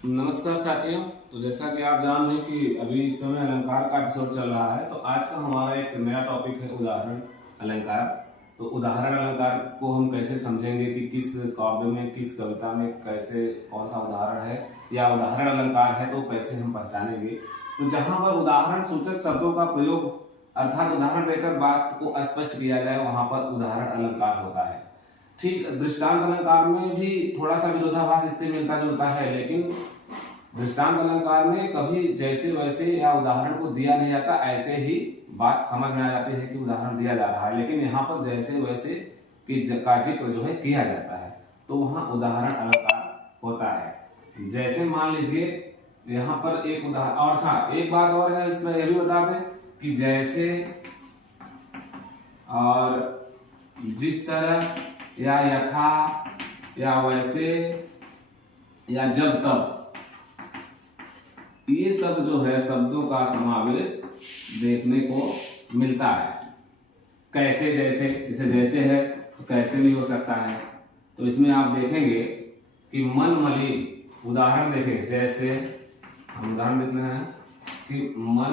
नमस्कार साथियों। तो जैसा कि आप जान रहे हैं कि अभी इस समय अलंकार का एपिसोड चल रहा है, तो आज का हमारा एक नया टॉपिक है उदाहरण अलंकार। तो उदाहरण अलंकार को हम कैसे समझेंगे कि किस काव्य में, किस कविता में कैसे कौन सा उदाहरण है या उदाहरण अलंकार है, तो कैसे हम पहचानेंगे। तो जहां पर उदाहरण सूचक शब्दों का प्रयोग अर्थात उदाहरण देकर बात को स्पष्ट किया जाए, वहां पर उदाहरण अलंकार होता है। ठीक दृष्टांत अलंकार में भी थोड़ा सा विरोधाभास इससे मिलता जुलता है, लेकिन दृष्टांत अलंकार में कभी जैसे वैसे या उदाहरण को दिया नहीं जाता, ऐसे ही बात समझ में आ जाती है कि उदाहरण दिया जा रहा है, लेकिन यहाँ पर जैसे वैसे का जिक्र जो है किया जाता है, तो वहाँ उदाहरण अलंकार होता है। जैसे मान लीजिए यहाँ पर एक उदाहरण, और हाँ एक बात और है इसमें यह भी बता दें कि जैसे और जिस तरह या यथा या वैसे या जब तब, ये सब जो है शब्दों का समावेश देखने को मिलता है। कैसे जैसे, जैसे जैसे है तो कैसे भी हो सकता है। तो इसमें आप देखेंगे कि मन मलिन, उदाहरण देखें, जैसे हम उदाहरण देख रहे हैं कि मन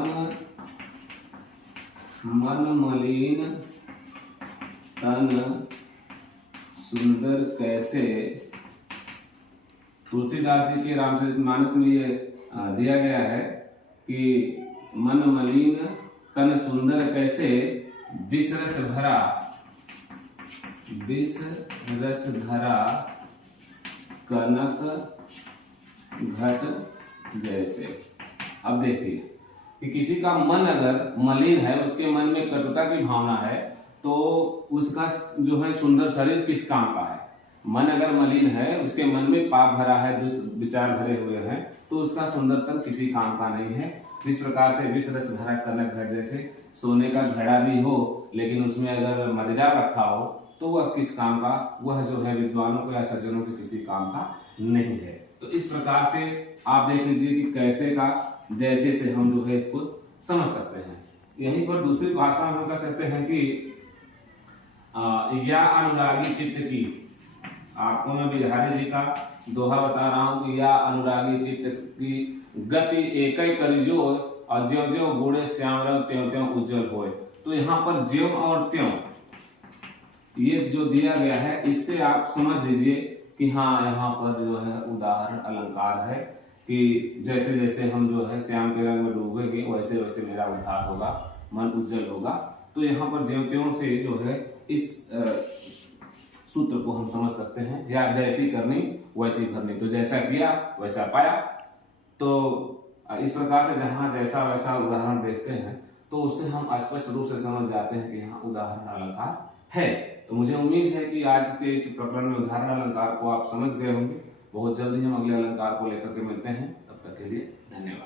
मलिन तन सुंदर कैसे। तुलसीदास जी के रामचरितमानस में ये दिया गया है कि मन मलिन तन सुंदर कैसे, विष रस धरा कनक घट जैसे। अब देखिए कि किसी का मन अगर मलिन है, उसके मन में कटुता की भावना है, तो उसका जो है सुंदर शरीर किस काम का है। मन अगर मलिन है, उसके मन में पाप भरा है, दुष्विचार भरे हुए हैं, तो उसका सुंदरतन किसी काम का नहीं है। जिस प्रकार से विष रस धरा कनक घट जैसे, सोने का घड़ा भी हो लेकिन उसमें अगर मदिरा रखा हो तो वह किस काम का, वह जो है विद्वानों को या सज्जनों के किसी काम का नहीं है। तो इस प्रकार से आप देख लीजिए कि कैसे का जैसे से हम जो है इसको समझ सकते हैं। यहीं पर दूसरी भाषा में हम कह सकते हैं कि या अनुरागी चित्त की, आपको मैं बिहारी जी का दोहा बता रहा हूं कि या अनुरागी चित्त की गति एक करिजो और ज्यो ज्यो बूढ़े श्याम रंग त्यों त्यों उज्जवल होए। तो यहाँ पर ज्यो और त्यों ये जो दिया गया है, इससे आप समझ लीजिए कि हाँ यहाँ पर जो है उदाहरण अलंकार है कि जैसे जैसे हम जो है श्याम के रंग में डूबेंगे वैसे वैसे मेरा उद्धार होगा, मन उज्जवल होगा। तो यहाँ पर ज्यों त्यों से जो है इस सूत्र को हम समझ सकते हैं, या जैसी करनी वैसी भरनी, तो जैसा किया वैसा पाया। तो इस प्रकार से जहां जैसा वैसा उदाहरण देखते हैं तो उससे हम स्पष्ट रूप से समझ जाते हैं कि यहाँ उदाहरण अलंकार है। तो मुझे उम्मीद है कि आज के इस प्रकरण में उदाहरण अलंकार को आप समझ गए होंगे। बहुत जल्दी हम अगले अलंकार को लेकर के मिलते हैं, तब तक के लिए धन्यवाद।